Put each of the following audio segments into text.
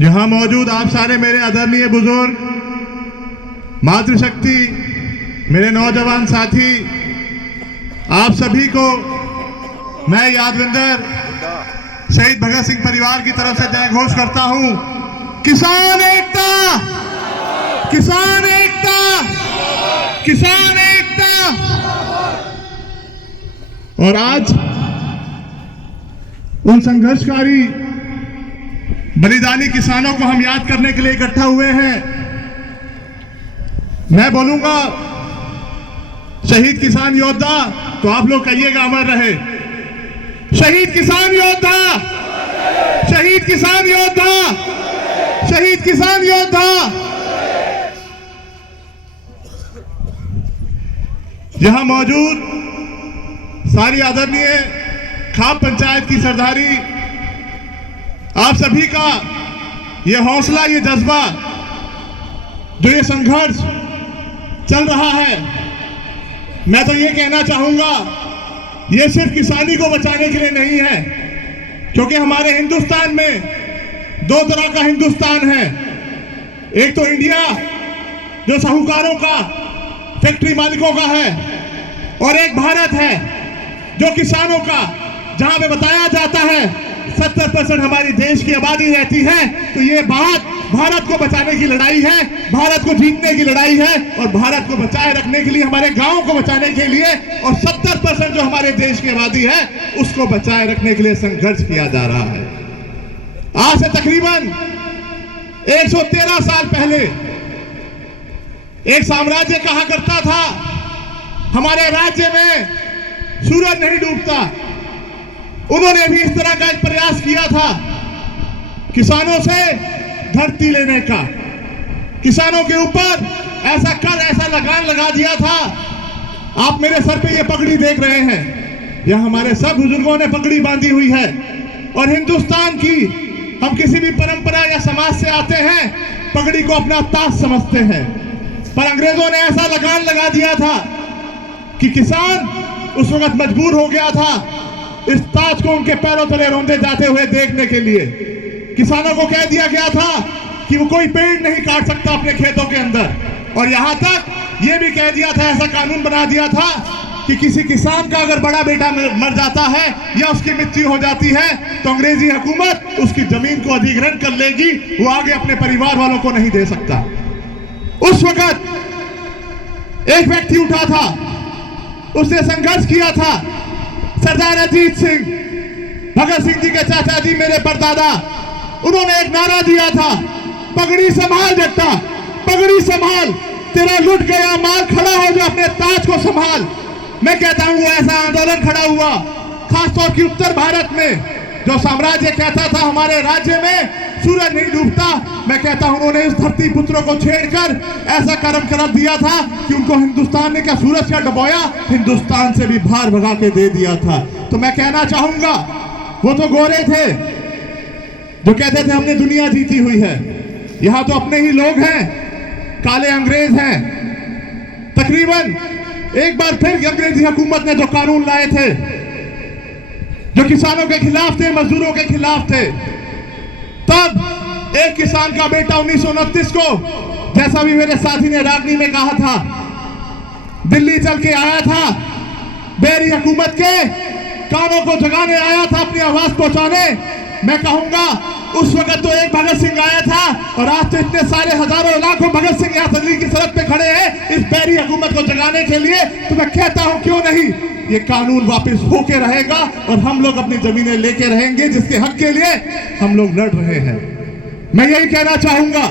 यहां मौजूद आप सारे मेरे आदरणीय बुजुर्ग, मातृशक्ति, मेरे नौजवान साथी, आप सभी को मैं यादविंदर शहीद भगत सिंह परिवार की तरफ से जय घोष करता हूं। किसान एकता, किसान एकता, किसान एकता। और आज उन संघर्षकारी बलिदानी किसानों को हम याद करने के लिए इकट्ठा हुए हैं। मैं बोलूंगा शहीद किसान योद्धा, तो आप लोग कहिएगा अमर रहे। शहीद किसान योद्धा, शहीद किसान योद्धा, शहीद किसान योद्धा। यहां मौजूद सारी आदरणीय खाप पंचायत की सरदारी, आप सभी का ये हौसला, ये जज्बा, जो ये संघर्ष चल रहा है, मैं तो ये कहना चाहूंगा ये सिर्फ किसानी को बचाने के लिए नहीं है, क्योंकि हमारे हिंदुस्तान में दो तरह का हिंदुस्तान है। एक तो इंडिया जो साहूकारों का, फैक्ट्री मालिकों का है, और एक भारत है जो किसानों का, जहां पे बताया जाता है 70% हमारी देश की आबादी रहती है। तो ये बात भारत को बचाने की लड़ाई है, भारत को जीतने की लड़ाई है, और भारत को बचाए रखने के लिए, हमारे गांवों को बचाने के लिए, और 70% जो हमारे देश की आबादी है उसको बचाए रखने के लिए संघर्ष किया जा रहा है। आज से तकरीबन 113 साल पहले एक साम्राज्य कहा करता था, हमारे राज्य में सूरज नहीं डूबता। उन्होंने भी इस तरह का एक प्रयास किया था किसानों से धरती लेने का, किसानों के ऊपर ऐसा कर, ऐसा लगान लगा दिया था। आप मेरे सर पे ये पगड़ी देख रहे हैं, यह हमारे सब बुजुर्गों ने पगड़ी बांधी हुई है। और हिंदुस्तान की हम किसी भी परंपरा या समाज से आते हैं, पगड़ी को अपना ताज समझते हैं। पर अंग्रेजों ने ऐसा लगान लगा दिया था कि किसान उस वक्त मजबूर हो गया था इस ताज को उनके पैरों तले रौंदे जाते हुए देखने के लिए। किसानों को कह दिया गया था कि वो कोई पेड़ नहीं काट सकता अपने खेतों के अंदर, और यहां तक ये भी कह दिया था, ऐसा कानून बना दिया था कि किसी किसान का अगर बड़ा बेटा मर जाता है या उसकी मृत्यु हो जाती है तो अंग्रेजी हुकूमत उसकी जमीन को अधिग्रहण कर लेगी, वो आगे अपने परिवार वालों को नहीं दे सकता। उस वक्त एक व्यक्ति उठा था, उसने संघर्ष किया था, सरदार अजीत सिंह, भगत सिंह जी के चाचा जी, मेरे परदादा। उन्होंने एक नारा दिया था, पगड़ी संभाल जट्टा, पगड़ी संभाल, तेरा लुट गया माल, खड़ा हो जो अपने ताज को संभाल। मैं कहता हूं ऐसा आंदोलन खड़ा हुआ खासतौर की उत्तर भारत में, जो साम्राज्य कहता था हमारे राज्य में सूरज नहीं डूबता। मैं कहता हूं उन्होंने इस धरती पुत्रों को छेड़कर ऐसा कर्म कर दिया था कि उनको हिंदुस्तान ने क्या सूरज का डुबोया, हिंदुस्तान से भी भार भगा के दे दिया था। तो मैं कहना चाहूंगा वो तो गोरे थे जो कहते थे हमने दुनिया जीती हुई है, यहां तो अपने ही लोग हैं, काले अंग्रेज हैं। तकरीबन एक बार फिर अंग्रेजी हुकूमत ने जो कानून लाए थे, जो किसानों के खिलाफ थे, मजदूरों के खिलाफ थे, तब एक किसान का बेटा 1929 को, जैसा भी मेरे साथी ने रागनी में कहा था, दिल्ली चल के आया था, बैरी हुकूमत के कानों को जगाने आया था, अपनी आवाज पहुंचाने। मैं कहूंगा उस वक्त तो एक भगत सिंह आया था, और आज तो इतने सारे हजारों लाखों भगत सिंह यहाँ दिल्ली की सरहद पे खड़े हैं इस बैरी हुकूमत को जगाने के लिए। तो मैं कहता हूं क्यों नहीं, ये कानून वापस होके रहेगा और हम लोग अपनी जमीनें लेके रहेंगे, जिसके हक के लिए हम लोग लड़ रहे हैं। मैं यही कहना चाहूंगा,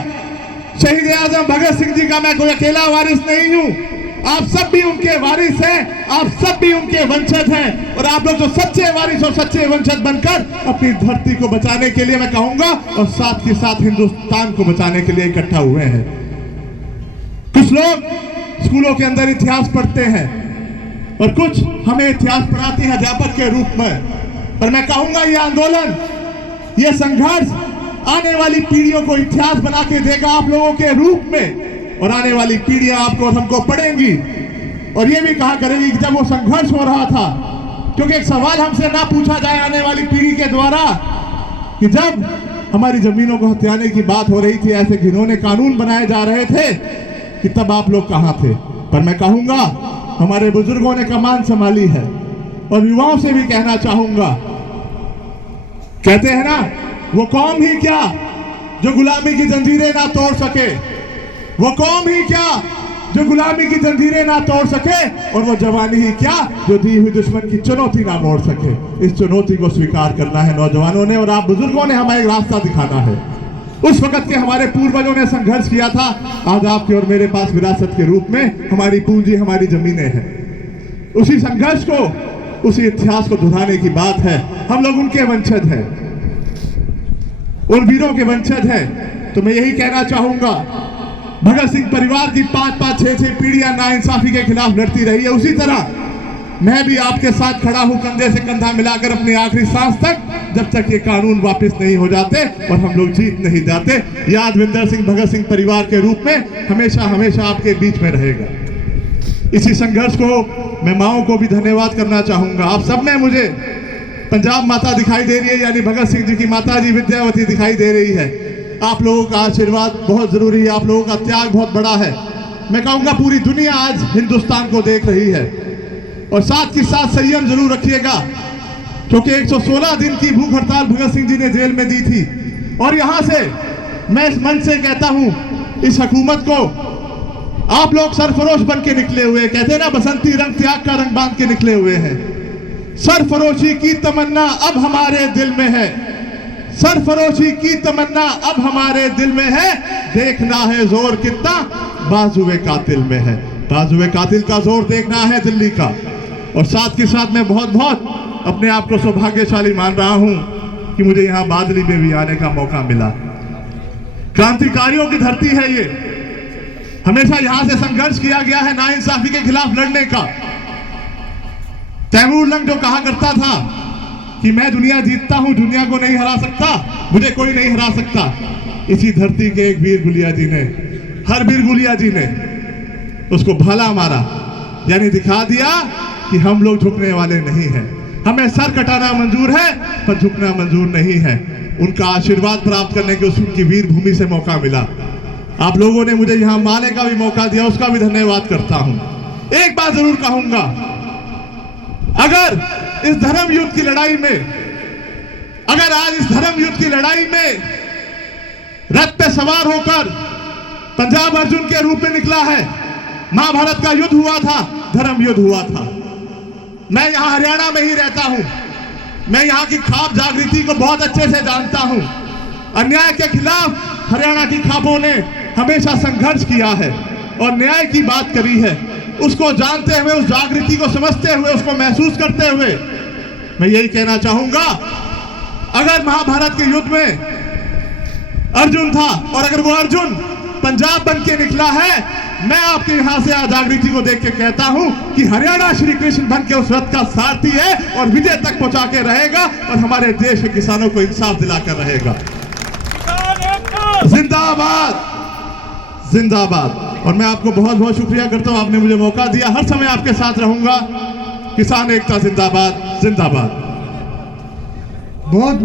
शहीद आजम भगत सिंह जी का मैं कोई अकेला वारिस नहीं हूं, आप सब भी उनके वारिस हैं, आप सब भी उनके वंशज हैं, और आप लोग जो सच्चे वारिस और सच्चे वंशज बनकर अपनी धरती को बचाने के लिए, मैं कहूंगा, और साथ के साथ हिंदुस्तान को बचाने के लिए इकट्ठा हुए हैं। कुछ लोग स्कूलों के अंदर इतिहास पढ़ते हैं और कुछ हमें इतिहास पढ़ाते हैं अध्यापक के रूप में, पर मैं कहूंगा ये आंदोलन, ये संघर्ष आने वाली पीढ़ियों को इतिहास बना के देगा आप लोगों के रूप में, और आने वाली पीढ़ियां आपको और हमको पढ़ेंगी और ये भी कहा करेगी कि जब वो संघर्ष हो रहा था क्योंकि एक सवाल हमसे ना पूछा जाए आने वाली पीढ़ी के द्वारा कि जब हमारी जमीनों को हथियाने की बात हो रही थी, ऐसे घिनौने कानून बनाए जा रहे थे, कि तब आप लोग कहां थे। पर मैं कहूंगा हमारे बुजुर्गों ने कमान संभाली है, और युवाओं से भी कहना चाहूंगा, कहते हैं ना, वो कौम ही क्या जो गुलामी की जंजीरें ना तोड़ सके, वो कौम ही क्या जो गुलामी की जंजीरें ना तोड़ सके, और वो जवानी ही क्या जो दी हुई दुश्मन की चुनौती ना मोड़ सके। इस चुनौती को स्वीकार करना है नौजवानों ने, और आप बुजुर्गों ने हमें एक रास्ता दिखाना है। उस वक्त के हमारे पूर्वजों ने संघर्ष किया था, आज आपके और मेरे पास विरासत के रूप में हमारी पूंजी, हमारी जमीनें हैं। उसी संघर्ष को, उसी इतिहास को दोहराने की बात है। हम लोग उनके वंशज हैं, उन वीरों के वंशज हैं। तो मैं यही कहना चाहूंगा, भगत सिंह परिवार की 5-5, 6-6 पीढ़ियां नाइंसाफी के खिलाफ लड़ती रही है, उसी तरह मैं भी आपके साथ खड़ा हूं, कंधे से कंधा मिलाकर अपनी आखिरी सांस तक, जब तक ये कानून वापस नहीं हो जाते और हम लोग जीत नहीं जाते। यादविंदर सिंह भगत सिंह परिवार के रूप में हमेशा हमेशा आपके बीच में रहेगा। इसी संघर्ष को मैं माओं को भी धन्यवाद करना चाहूंगा। आप सब में मुझे पंजाब माता दिखाई दे रही है, यानी भगत सिंह जी की माता जी विद्यावती दिखाई दे रही है। आप लोगों का आशीर्वाद बहुत जरूरी है, आप लोगों का त्याग बहुत बड़ा है। मैं कहूंगा पूरी दुनिया आज हिंदुस्तान को देख रही है, और साथ के साथ संयम जरूर रखिएगा, क्योंकि 116 दिन की भूख हड़ताल भगत सिंह जी ने जेल में दी थी। और यहां से मैं इस मंच से कहता हूं, इस हुकूमत को, आप लोग सरफरोश बन के निकले हुए, कहते हैं ना, बसंती रंग त्याग का रंग बांध के निकले हुए हैं। सरफरोशी की तमन्ना अब हमारे दिल में है, सरफरोशी की तमन्ना अब हमारे दिल में है, देखना है जोर कितना बाजुए कातिल में है। बाजुए कातिल का जोर देखना है दिल्ली का। और साथ के साथ मैं बहुत बहुत अपने आप को सौभाग्यशाली मान रहा हूं कि मुझे यहां बादली में भी आने का मौका मिला। क्रांतिकारियों की धरती है ये, हमेशा यहां से संघर्ष किया गया है नाइंसाफी के खिलाफ लड़ने का। तैमूर लंग जो कहा करता था कि मैं दुनिया जीतता हूं, दुनिया को नहीं हरा सकता, मुझे कोई नहीं हरा सकता, इसी धरती के एक वीर गुलिया जी ने, हर वीर गुलिया जी ने उसको भला मारा, यानी दिखा दिया कि हम लोग झुकने वाले नहीं हैं। हमें सर कटाना मंजूर है पर झुकना मंजूर नहीं है। उनका आशीर्वाद प्राप्त करने के उनकी वीर भूमि से मौका मिला। आप लोगों ने मुझे यहां माने का भी मौका दिया, उसका भी धन्यवाद करता हूं। एक बात जरूर कहूंगा, अगर इस धर्म युद्ध की लड़ाई में, अगर आज इस धर्म युद्ध की लड़ाई में रथ पे सवार होकर पंजाब अर्जुन के रूप में निकला है, महाभारत का युद्ध हुआ था, धर्म युद्ध हुआ था। मैं यहां हरियाणा में ही रहता हूं, मैं यहां की खाप जागृति को बहुत अच्छे से जानता हूं। अन्याय के खिलाफ हरियाणा की खापों ने हमेशा संघर्ष किया है और न्याय की बात करी है। उसको जानते हुए, उस जागृति को समझते हुए, उसको महसूस करते हुए मैं यही कहना चाहूंगा, अगर महाभारत के युद्ध में अर्जुन था और अगर वो अर्जुन पंजाब बन के निकला है, मैं आपके यहां से जागृति को देख के कहता हूं कि हरियाणा श्री कृष्ण बन के उस रथ का सारथी है और विजय तक पहुंचा के रहेगा और हमारे देश के किसानों को इंसाफ दिलाकर रहेगा। जिंदाबाद, जिंदाबाद। और मैं आपको बहुत बहुत शुक्रिया करता हूं, आपने मुझे मौका दिया, हर समय आपके साथ रहूंगा। किसान एकता जिंदाबाद, जिंदाबाद। बहुत